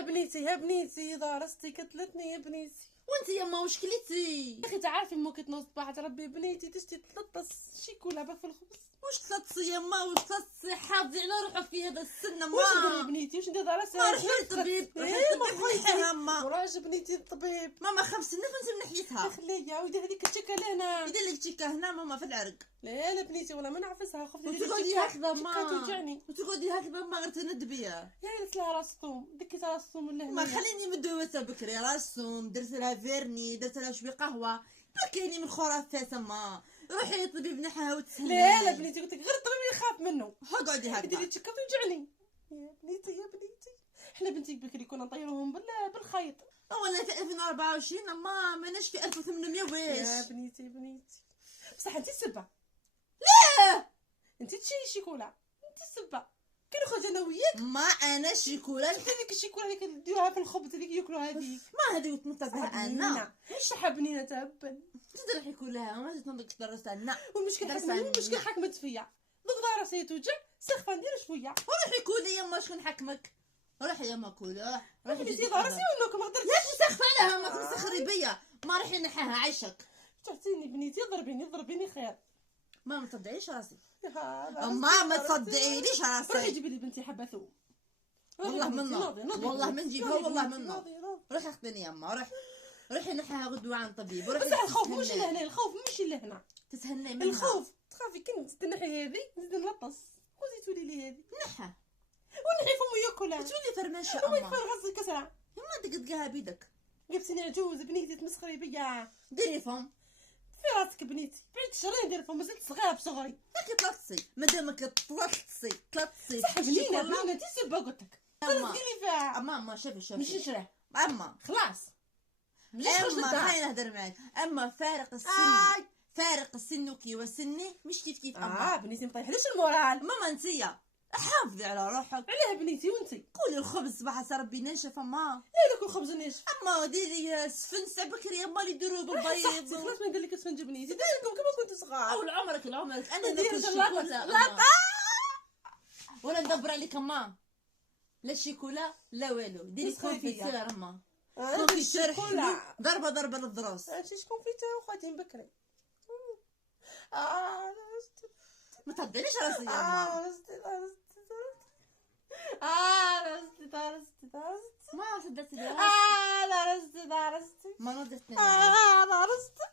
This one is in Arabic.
بنيتي ضارستي كتلتني يا بنيتي. وانت يما واش كليتي؟ يا اخي تعرفي مو كتنوض صباح ربي بنيتي تشتي 3 شيكولا في الخبز. واش 3 يما واش 3 حافظي على روحك في هذا السن ما. واش ندير بنيتي واش ندير ضارستي؟ ما روحي للطبيب خويا ماما. وراش بنيتي الطبيب ماما 5 سنين فانت من ناحيتها. خليها ودي هذيك التشكه لهنا. يدير لك تشيكا هنا ماما في العرق. لا بنيتي والله ما نعفسها خفت وتقعدي هكذا ما توجعني وتقعدي هكذا ما غير تندبيه. يا درت لها راس ثوم دكيت راس ثوم من لهنا. ما خليني مدوسه بكري راسهم درت لها فيرني درت لها شويه قهوه كايني من خرافات ما. روحي للطبيب نحاها وتسهلي. لا بنيتي قلت لك غير الطبيب يخاف منه. اقعدي هكذا ديري تشكا توجعني يا بنيتي حنا بنتي بكري كنا نطيروهم بالخيط. ولا في 2024 ما ناش في 1800 واش. يا بنيتي بصح انت السبه. لا انت تشري شيكولا انت السبه. كنخرج انا وياك ما انا شيكولا هذيك الشيكولا اللي كنديروها في الخبز اللي ياكلوا هذيك. ما هذه وتنطبها انا مش حابنينا تهبل تقدر نحكوا لها ما تنطق درست عنا. والمشكل حكمت فيا دوك راسي توجع سخفه ندير شويه. وروحي كولي يما شكون حكمك. روحي يما كولي روحي ديري راسي وانك ما قدرتش. لا تسخفي لها ما تسخري بيا ما راحي نحاها عايشك. تعطيني بنيتي ضربيني خير. ما تصدعيش راسي. ما تصدعيليش راسي. روحي جيبي لي بنتي حبه ثوم. والله ما نجيبها والله منه. روحي اخذيني يما روحي نحاها غدوه عن طبيب. بس الخوف ماشي لهنا الخوف ماشي لهنا تتهني منها. الخوف تخافي كي تنحي هذه نزيد نلطس وزيد تولي لي هذه نحا ونحي فمو ياكلها تولي فرماشه اما يفرغ كسره يما دقدقها بيدك. جبتني عجوز بنيتي تمسخري بيا. ديري فم في راسك بنيتي بعد شهرين ندير فم مازلت صغيره بصغري. راكي طلقتي مادامك طلقتي صح بنينه انت سبه قلت لك اما لي فيها. ماما شوفي مش نشرح اما خلاص اما خليني نهضر معاك. اما فارق السن وسني مش كيف اما بنيتي مطيحليش المورال. ماما انتيا حافظي على روحك. علاه بنيتي وانتي كولي الخبز صباح ربي ناشف اما. لا ناكل خبز ناشف. اما ديري سفنسه بكري اما اللي يديروه بالبيض. خلاص ما ندير لك سفنجه بنيتي ديركم كما كنت صغار. او عمرك انا ندير الشوكولا ولا ندبر عليك اما. لا شيكولا لا والو ديري كونفيتير اما. كونفيتير حلو ضربه للضروس. عرفتي كونفيتير وخاتين بكري. ما تهضريش راسي يا اما. رستي ما صدقتي رستي ما نضفتني. رستي